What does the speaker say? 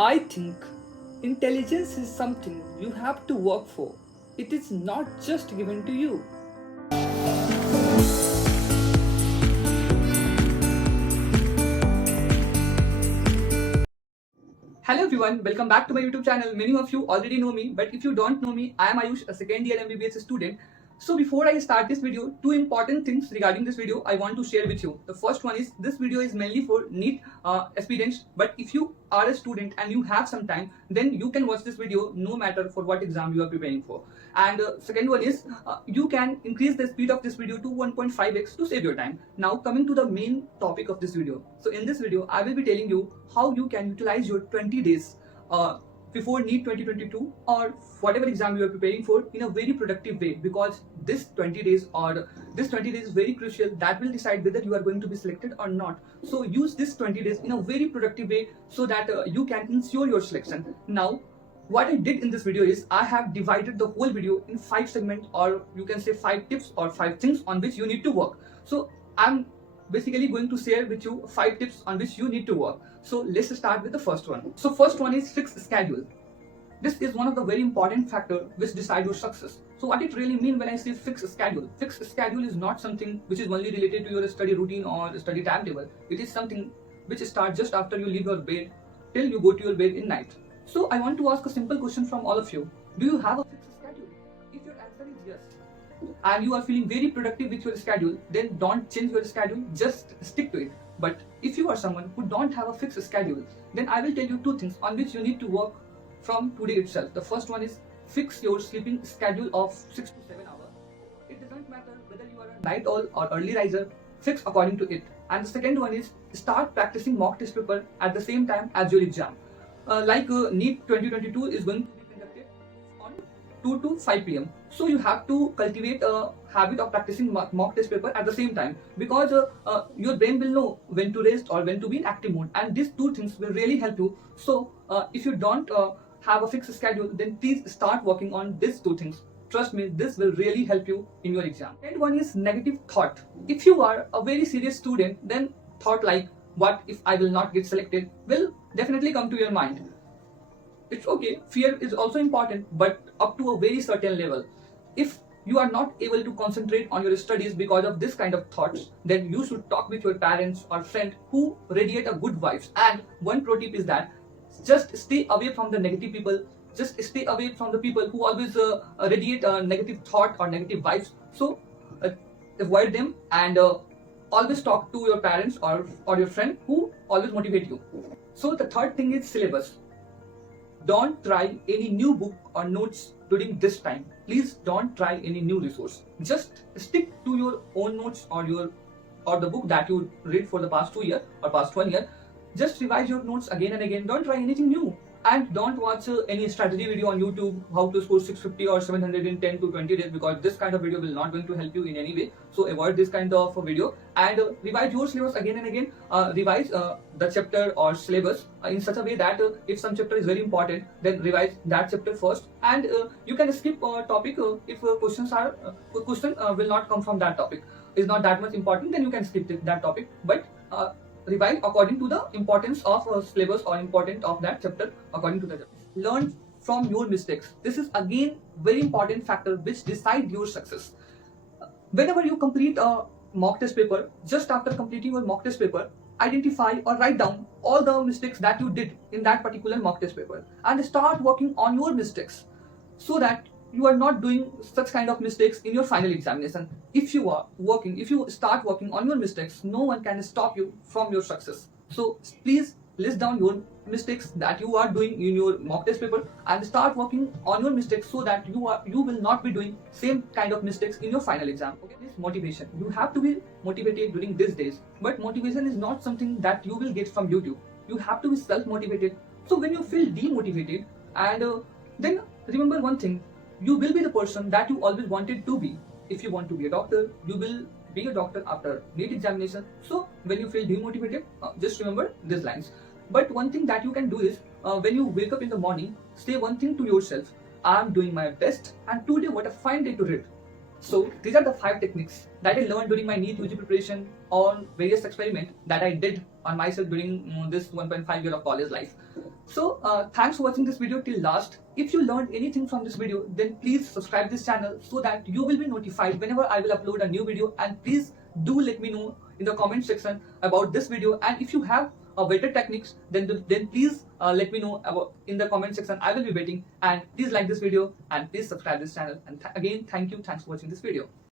I think intelligence is something you have to work for. It is not just given to you. Hello everyone, welcome back to my YouTube channel. Many of you already know me, but if you don't know me, I am Ayush, a second year MBBS student. So before I start this video, two important things regarding this video I want to share with you. The first one is this video is mainly for Neet aspirants, but if you are a student and you have some time, then you can watch this video no matter for what exam you are preparing for. And second one is you can increase the speed of this video to 1.5x to save your time. Now coming to the main topic of this video. So in this video, I will be telling you how you can utilize your 20 days before NEET 2022 or whatever exam you are preparing for in a very productive way, because this 20 days is very crucial that will decide whether you are going to be selected or not. So use this 20 days in a very productive way so that you can ensure your selection. Now what I did in this video is I have divided the whole video in 5 segments, or you can say 5 tips or 5 things on which you need to work. So I'm basically going to share with you 5 tips on which you need to work. So let's start with the first one. So first one is fixed schedule. This is one of the very important factor which decide your success. So what it really mean when I say fixed schedule? Fixed schedule is not something which is only related to your study routine or study timetable. It is something which starts just after you leave your bed till you go to your bed in night. So I want to ask a simple question from all of you. Do you have a fixed schedule? If your answer is yes, and you are feeling very productive with your schedule, then don't change your schedule, just stick to it. But if you are someone who don't have a fixed schedule, then I will tell you 2 things on which you need to work from today itself. The first one is fix your sleeping schedule of 6 to 7 hours. It doesn't matter whether you are a night owl or early riser, fix according to it. And the second one is start practicing mock test paper at the same time as your exam. NEET 2022 is going to be conducted on 2 to 5 p.m. So you have to cultivate a habit of practicing mock test paper at the same time, because your brain will know when to rest or when to be in active mode, and these 2 things will really help you. So if you don't have a fixed schedule, then please start working on these 2 things. Trust me, this will really help you in your exam. And one is negative thought. If you are a very serious student, then thought like, what if I will not get selected, will definitely come to your mind. It's okay, fear is also important, but up to a very certain level. If you are not able to concentrate on your studies because of this kind of thoughts, then you should talk with your parents or friend who radiate a good vibes. And one pro tip is that just stay away from the negative people. Just stay away from the people who always radiate negative thought or negative vibes. So avoid them, and always talk to your parents or your friend who always motivate you. So the third thing is syllabus. Don't try any new book or notes during this time. Please don't try any new resource. Just stick to your own notes or the book that you read for the past 2 years or past 1 year. Just revise your notes again and again. Don't try anything new. And don't watch any strategy video on YouTube, how to score 650 or 700 in 10 to 20 days, because this kind of video will not going to help you in any way. So avoid this kind of video, and revise your syllabus again and again. Revise the chapter or syllabus in such a way that if some chapter is very important, then revise that chapter first, and you can skip a topic if question will not come from that topic, is not that much important, then you can skip that topic. But revise according to the importance of syllabus or importance of that chapter according to the chapter. Learn from your mistakes. This is again very important factor which decide your success. Whenever you complete a mock test paper, just after completing your mock test paper, identify or write down all the mistakes that you did in that particular mock test paper, and start working on your mistakes so that you are not doing such kind of mistakes in your final examination. If you start working on your mistakes, no one can stop you from your success. So please list down your mistakes that you are doing in your mock test paper and start working on your mistakes so that you will not be doing same kind of mistakes in your final exam. Okay, this motivation. You have to be motivated during these days, but motivation is not something that you will get from YouTube. You have to be self-motivated. So when you feel demotivated, and then remember one thing, you will be the person that you always wanted to be. If you want to be a doctor, you will be a doctor after NEET examination. So when you feel demotivated, just remember these lines. But one thing that you can do is when you wake up in the morning, say one thing to yourself: I am doing my best, and today what a fine day to read. So these are the 5 techniques that I learned during my NEET UG preparation on various experiments that I did on myself during this 1.5 year of college life. So thanks for watching this video till last. If you learned anything from this video, then please subscribe this channel so that you will be notified whenever I will upload a new video. And please do let me know in the comment section about this video. And if you have better techniques, then please let me know about in the comment section. I will be waiting. And please like this video and please subscribe this channel. And again, thank you. Thanks for watching this video.